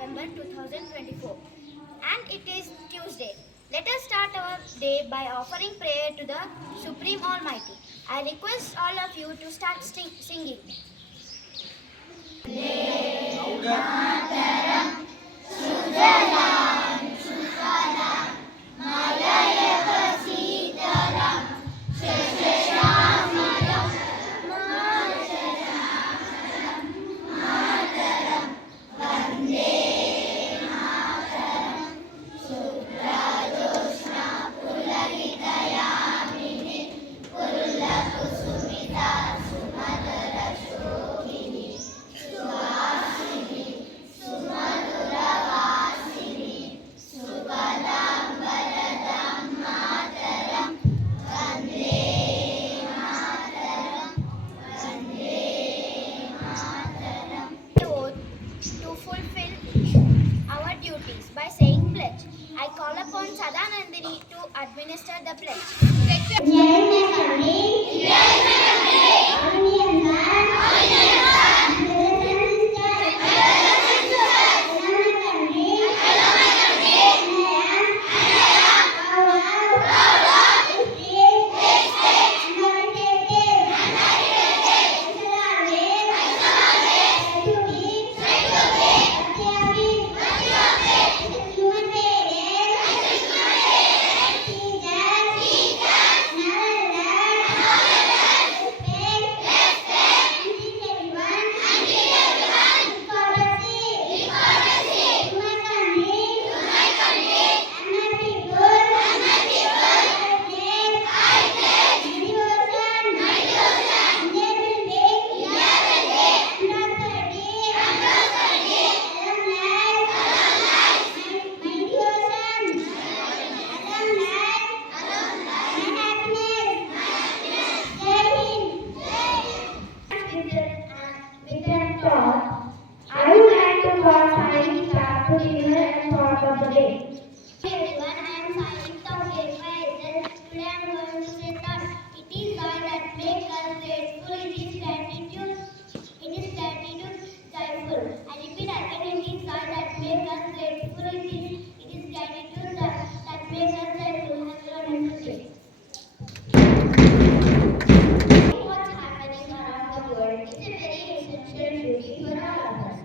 November 2024 and it is Tuesday. Let us start our day by offering prayer to the Supreme Almighty. I request all of you to start singing. To fulfill our duties by saying pledge. I call upon Sadanandini to administer the pledge. I would like to call signing staff to dinner and thought of the day. Hey everyone, I am signing staff led by Hazel. Today I am going to say that it is joy that makes us grateful. It is gratitude joyful. I repeat again, it is joy that makes us grateful. It is gratitude that makes us joyful. Have a wonderful day. What's happening around the world is a very essential duty for all of us.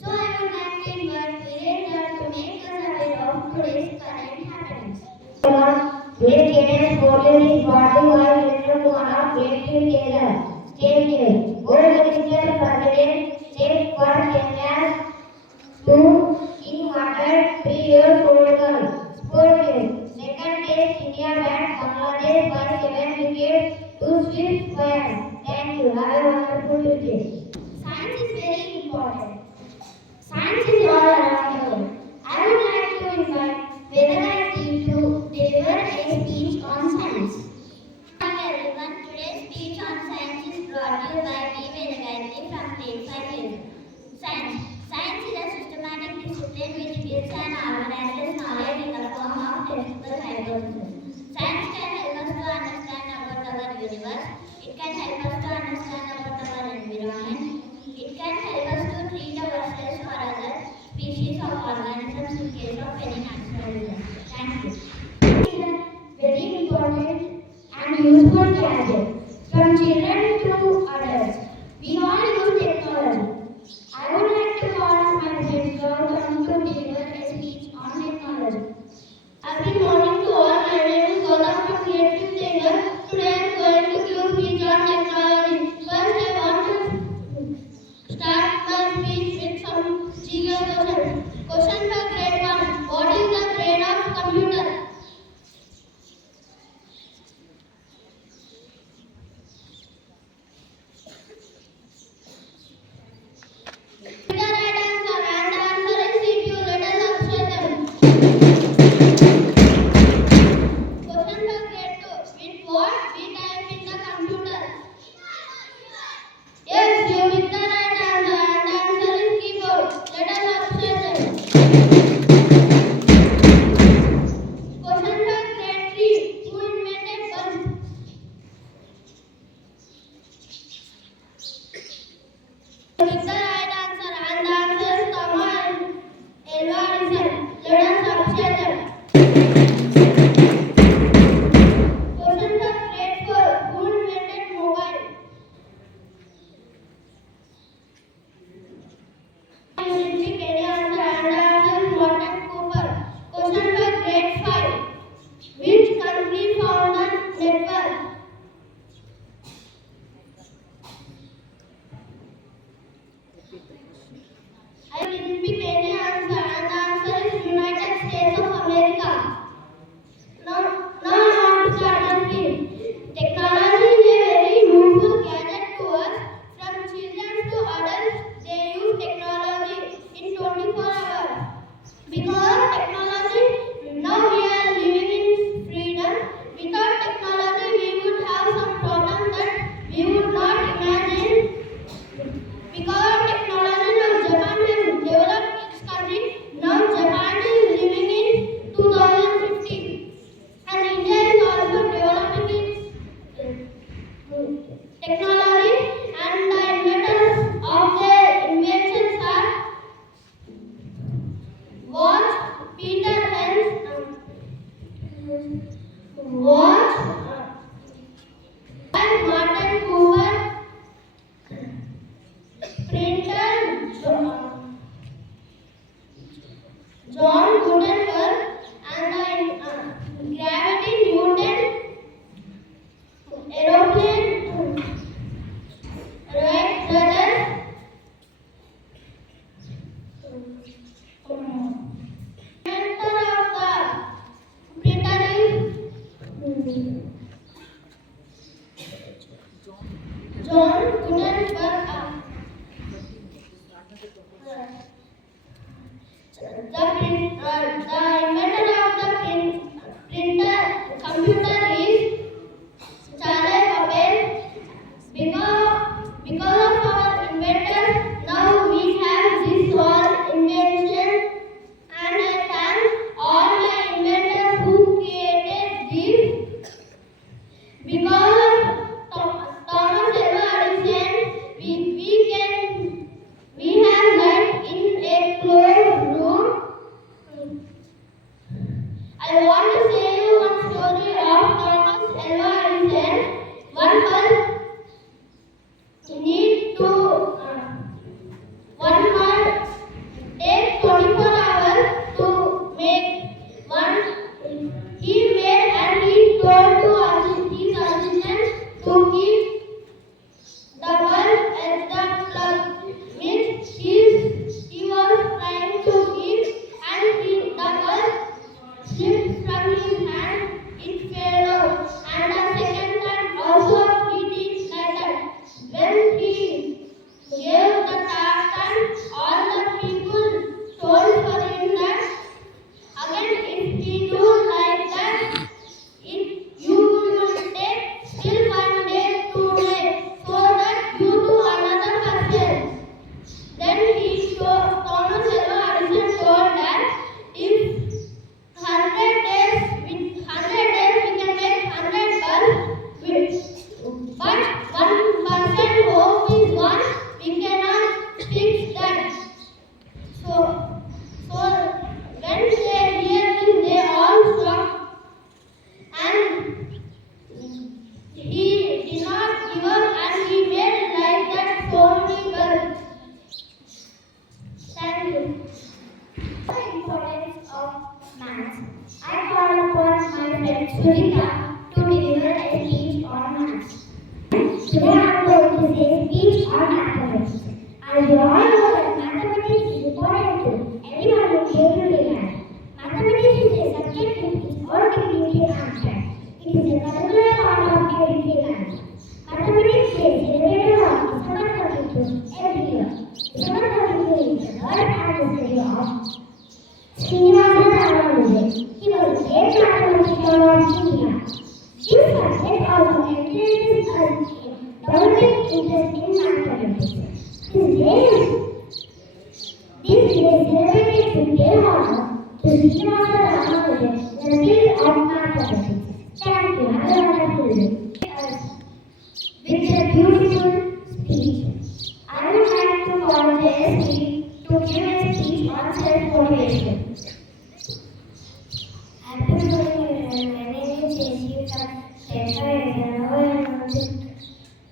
So I would like to invite Virendra to make us aware of today's current happenings. Today's guest folio is brought to you by Virendra Kumar of Hazel. Stay here. World Digital President safe for Kenya's 2 in water 3 years old girl. Sport news. Second test India bat Bangladesh by 7 wickets to Swiss fans. Thank you. Have a wonderful day. Science is very important. Science is all around the world. I would like to invite Vedaga's team to deliver a speech on science. Hi everyone, today's speech on science is brought to you by me, Vedaga's from grade 5 years. Science is a systematic discipline which builds and organizes knowledge in the form of technical hypotheses. Science can help us to understand about our universe. It can help us to understand about our environment. It can help us to treat ourselves or other species of organisms in case of any natural disaster. Thank you. It is a very important and useful gadget. From children to adults, we all use technology. I would like to call my friend Gautam to deliver a speech on technology. Happy morning to all. My name is Gautam from grade 5 Taylor. Today I am going to give speech on technology. First I want to start my speech with some GK questions. Question for grade 1. What is the brain of computer? The right answer and the answer is CPU. Let us observe them. Question for grade 2. With what we type in the computer? Yes, you picked the right answer and the answer is keyboard. Let us observe them. John Gutenberg and the gravity Newton aeroplane Wright brothers. Inventor of the printer is John Gutenberg. The inventor of the printer computer is Charles Babbage. Because of our inventors, now we have this all invention, and I thank all my inventors who created this. Because of Thomas Alva Edison, we have light in a closed room. I want to say you one story of Thomas Alva Edison. One bulb need to one bulb take 24 hours to make one. He made and he told to his assistant to keep the bulb at the plug. Means he was trying to keep, and the bulb slipped from his hand. It fell out, and the second time also he did like that. When he gave the third time, all the people told for him that again if he do like that, you will take still 1 day, 2 days, so that you do another person. Then Thomas Alva Edison told that if 100 days we can make 100 bulbs, but 1% hope is one, we cannot fix that. So when they hear this, they all stop, and he did not give up, and he made like that so many bulbs. Thank you. The importance of maths. I call upon my friend Surita to deliver a speech on maths. Today I am going to say a speech on mathematics. As you all know that mathematics is important to everyone who came to life. Mathematics is a subject which is all completely abstract. It is a curricular part of everyday life. Mathematics is celebrated on December 32 every year. December 32 is the birth anniversary of Srinivasa Ramanujan. He was a great mathematician of India. This subject also encourages us in developing interest in mathematics. This day is celebrated to pay honor to Srinivasa Ramanujan in the field of mathematics. Thank you. Have a wonderful day. With a beautiful speech, I would like to volunteer to give a speech on self-motivation. Happy morning, everyone. My name is Hazel from Hazel.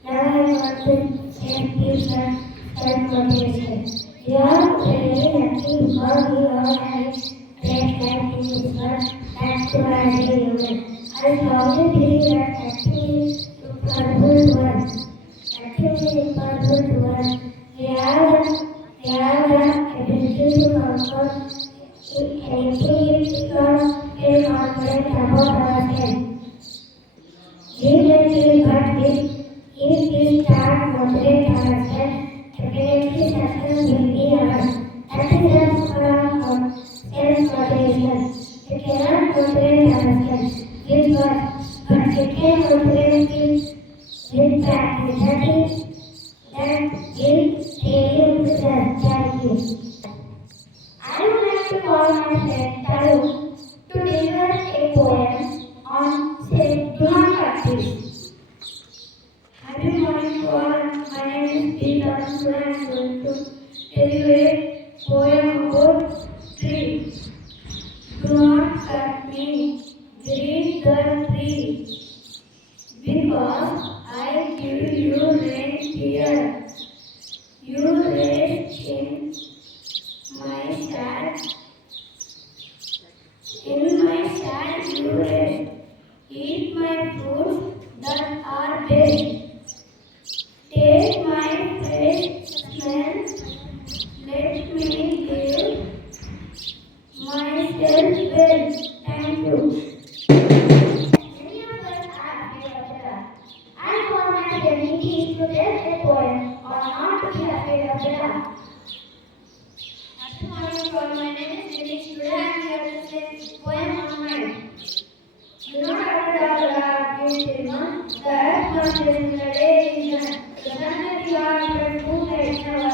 Now I want to say a speech on self-motivation. We are very lucky because we all have great life in this world. That's why I am human. I strongly believe that nothing is impossible to us. Nothing is impossible to us. We have the ability to conquer anything because we are confident about ourselves. We may feel, but if we start motivating ourselves, definitely success will be ours. That is the power of self-motivation. We cannot motivate ourselves with words, but we can motivate with practice. That will stay with us. Thank you. I would like to call my friend Tarun to deliver a poem on say, do not practice. Happy morning to all. My name is Peter. Today I am going to tell you a poem about tree. Do not cut me, breathe the tree, because I give you reindeer. You rest in my sad all. My name is Dinesh. Today I am here to say poem on night. Do not worry about the children. The earth was in the day is the sun and the yard but moon light now.